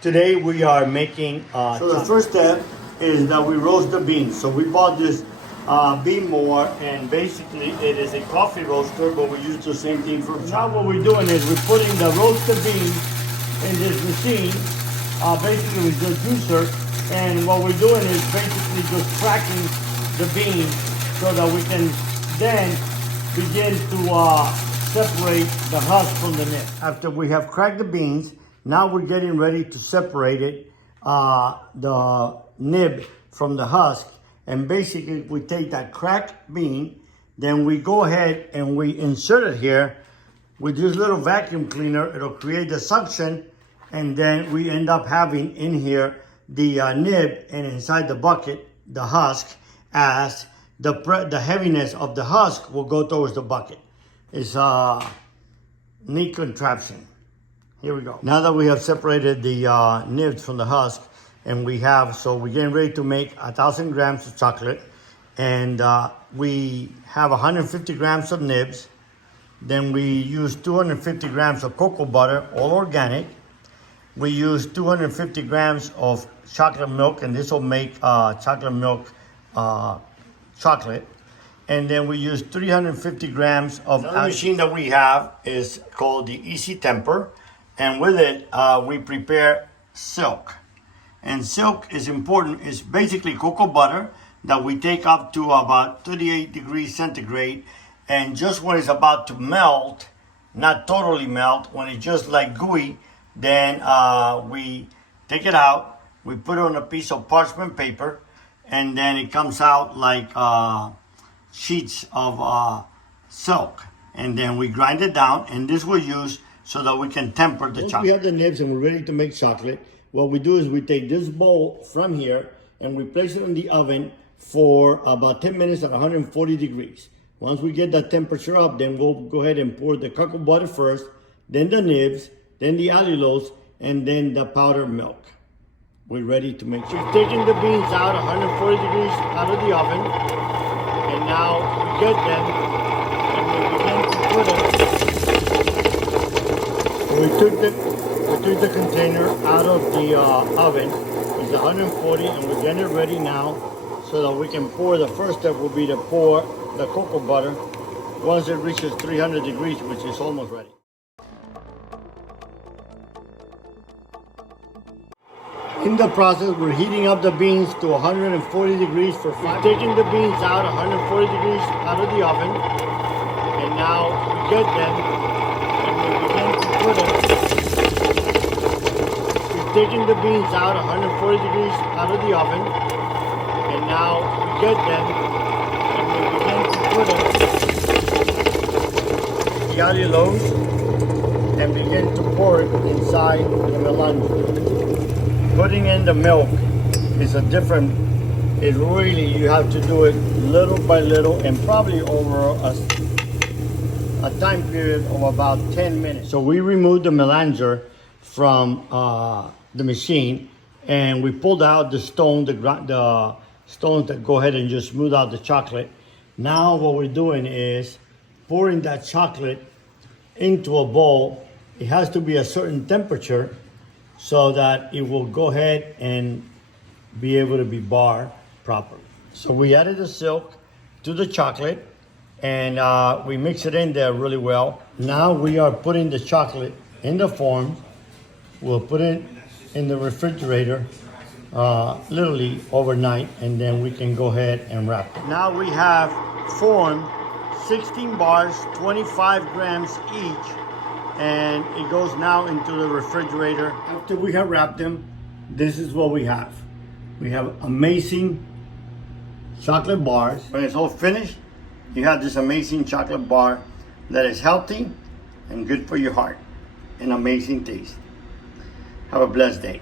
Today we are making, so the first step is that we roast the beans. So we bought this bean mower, and basically it is a coffee roaster, but we use the same thing for chocolate. Now what we're doing is we're putting the roasted beans in this machine, basically with the juicer, and what we're doing is basically just cracking the beans so that we can then begin to separate the husk from the nib. After we have cracked the beans, now we're getting ready to separate it, the nib from the husk. And basically we take that cracked bean, then we go ahead and we insert it here with this little vacuum cleaner. It'll create the suction, and then we end up having in here the nib, and inside the bucket, the husk, as the heaviness of the husk will go towards the bucket. It's a neat contraption. Here we go. Now that we have separated the nibs from the husk, and so we're getting ready to make 1,000 grams of chocolate, and we have 150 grams of nibs. Then we use 250 grams of cocoa butter, all organic. We use 250 grams of chocolate milk, and this will make chocolate milk chocolate. And then we use 350 grams of... Another machine that we have is called the Easy Temper. And with it, we prepare silk. And silk is important. It's basically cocoa butter that we take up to about 38 degrees centigrade. And just when it's about to melt, not totally melt, when it's just like gooey, then we take it out, we put it on a piece of parchment paper, and then it comes out like sheets of silk. And then we grind it down, and this we use so that we can temper the chocolate. Once we have the nibs and we're ready to make chocolate, what we do is we take this bowl from here and we place it in the oven for about 10 minutes at 140 degrees. Once we get that temperature up, then we'll go ahead and pour the cocoa butter first, then the nibs, then the allulose, and then the powdered milk. We're ready to make chocolate. We've taken the beans out 140 degrees out of the oven, and now we get them and we begin to put them. We took the container out of the oven. It's 140, and we're getting it ready now so that we can pour. The first step will be to pour the cocoa butter once it reaches 300 degrees, which is almost ready. In the process, we're heating up the beans to 140 degrees for 5 minutes. Taking the beans out 140 degrees out of the oven, and now we get them. We've taken the beans out 140 degrees out of the oven, and now we get them and we begin to put the allulose and begin to pour it inside the melanger. Putting in the milk is you have to do it little by little, and probably over a time period of about 10 minutes. So we removed the melanger from the machine, and we pulled out the stones that go ahead and just smooth out the chocolate. Now what we're doing is pouring that chocolate into a bowl. It has to be a certain temperature so that it will go ahead and be able to be barred properly. So we added the silk to the chocolate, and we mix it in there really well. Now we are putting the chocolate in the form. We'll put it in the refrigerator literally overnight, and then we can go ahead and wrap it. Now we have formed 16 bars, 25 grams each, and it goes now into the refrigerator. After we have wrapped them, this is what we have. We have amazing chocolate bars. When it's all finished, you have this amazing chocolate bar that is healthy and good for your heart, and amazing taste. Have a blessed day.